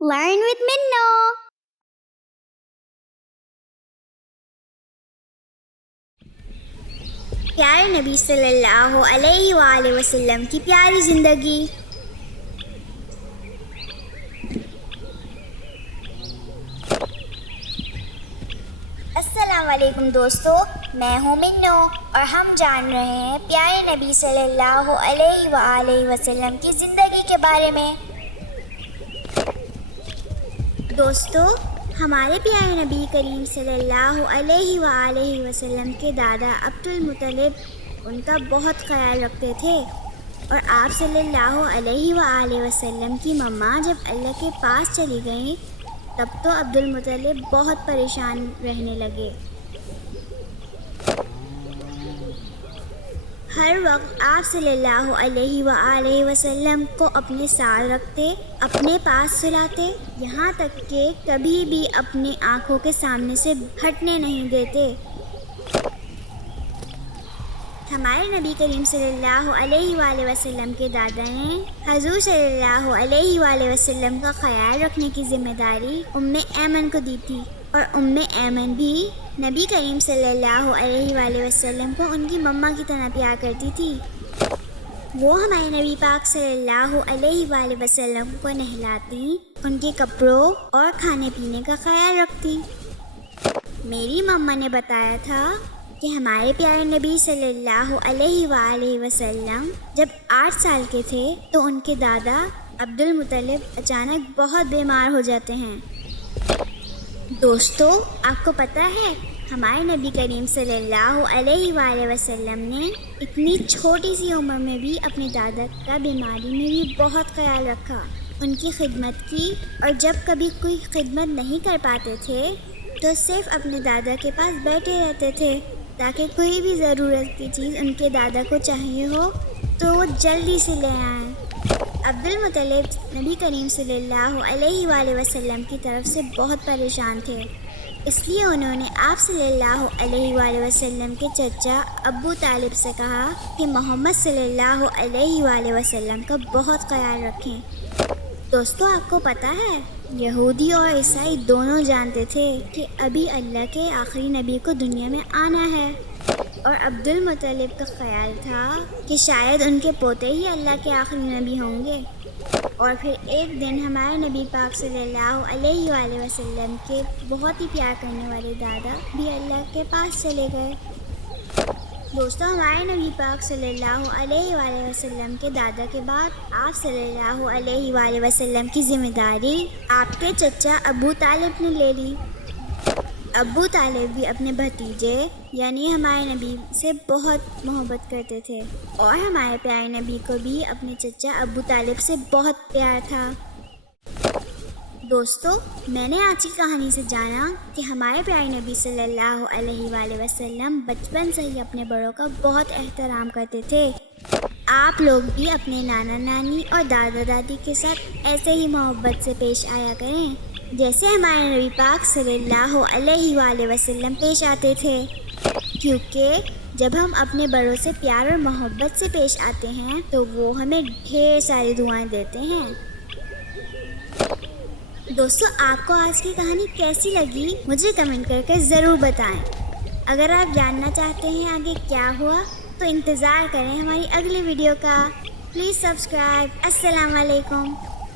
Learn with Minno. پیارے نبی صلی اللہ علیہ وآلہ وسلم کی پیاری زندگی۔ السلام علیکم دوستو، میں ہوں منو اور ہم جان رہے ہیں پیارے نبی صلی اللہ علیہ وآلہ وسلم کی زندگی کے بارے میں۔ دوستو، ہمارے پیارے نبی کریم صلی اللہ علیہ وآلہ وسلم کے دادا عبد المطلب ان کا بہت خیال رکھتے تھے، اور آپ صلی اللہ علیہ وآلہ وسلم کی ماما جب اللہ کے پاس چلی گئیں تب تو عبد المطلب بہت پریشان رہنے لگے۔ ہر وقت آپ صلی اللہ علیہ وآلہ وسلم کو اپنے ساتھ رکھتے، اپنے پاس سلاتے، یہاں تک کہ کبھی بھی اپنی آنکھوں کے سامنے سے ہٹنے نہیں دیتے۔ ہمارے نبی کریم صلی اللہ علیہ وآلہ وسلم کے دادا نے حضور صلی اللہ علیہ وآلہ وسلم کا خیال رکھنے کی ذمہ داری ام ایمن کو دی تھی، اور ام ایمن بھی نبی کریم صلی اللہ علیہ وآلہ وسلم کو ان کی مما کی طرح پیار کرتی تھی۔ وہ ہمارے نبی پاک صلی اللہ علیہ وآلہ وسلم کو نہلاتی، ان کے کپڑوں اور کھانے پینے کا خیال رکھتی۔ میری مما نے بتایا تھا کہ ہمارے پیارے نبی صلی اللہ علیہ وآلہ وسلم جب 8 سال کے تھے تو ان کے دادا عبد المطلب اچانک بہت بیمار ہو جاتے ہیں۔ دوستو، آپ کو پتہ ہے ہمارے نبی کریم صلی اللہ علیہ وآلہ وسلم نے اتنی چھوٹی سی عمر میں بھی اپنے دادا کا بیماری میں بھی بہت خیال رکھا، ان کی خدمت کی، اور جب کبھی کوئی خدمت نہیں کر پاتے تھے تو صرف اپنے دادا کے پاس بیٹھے رہتے تھے تاکہ کوئی بھی ضرورت کی چیز ان کے دادا کو چاہیے ہو تو وہ جلدی سے لے آئیں۔ عبد المطلب نبی کریم صلی اللہ علیہ وآلہ وسلم کی طرف سے بہت پریشان تھے، اس لیے انہوں نے آپ صلی اللہ علیہ وآلہ وسلم کے چچا ابو طالب سے کہا کہ محمد صلی اللہ علیہ وآلہ وسلم کا بہت خیال رکھیں۔ دوستو، آپ کو پتہ ہے یہودی اور عیسائی دونوں جانتے تھے کہ ابھی اللہ کے آخری نبی کو دنیا میں آنا ہے، اور عبد المطلب کا خیال تھا کہ شاید ان کے پوتے ہی اللہ کے آخری نبی ہوں گے۔ اور پھر ایک دن ہمارے نبی پاک صلی اللہ علیہ وآلہ وسلم کے بہت ہی پیار کرنے والے دادا بھی اللہ کے پاس چلے گئے۔ دوستو، ہمارے نبی پاک صلی اللہ علیہ وآلہ وسلم کے دادا کے بعد آپ صلی اللہ علیہ وآلہ وسلم کی ذمہ داری آپ کے چچا ابو طالب نے لے لی۔ ابو طالب بھی اپنے بھتیجے یعنی ہمارے نبی سے بہت محبت کرتے تھے، اور ہمارے پیارے نبی کو بھی اپنے چچا ابو طالب سے بہت پیار تھا۔ دوستو، میں نے آج کی کہانی سے جانا کہ ہمارے پیارے نبی صلی اللہ علیہ وآلہ وسلم بچپن سے ہی اپنے بڑوں کا بہت احترام کرتے تھے۔ آپ لوگ بھی اپنے نانا نانی اور دادا دادی کے ساتھ ایسے ہی محبت سے پیش آیا کریں جیسے ہمارے نبی پاک صلی اللہ علیہ وآلہ وسلم پیش آتے تھے، کیونکہ جب ہم اپنے بڑوں سے پیار اور محبت سے پیش آتے ہیں تو وہ ہمیں ڈھیر ساری دعائیں دیتے ہیں۔ دوستو، آپ کو آج کی کہانی کیسی لگی مجھے کمنٹ کر کے ضرور بتائیں۔ اگر آپ جاننا چاہتے ہیں آگے کیا ہوا تو انتظار کریں ہماری اگلی ویڈیو کا۔ Please subscribe. السلام علیکم۔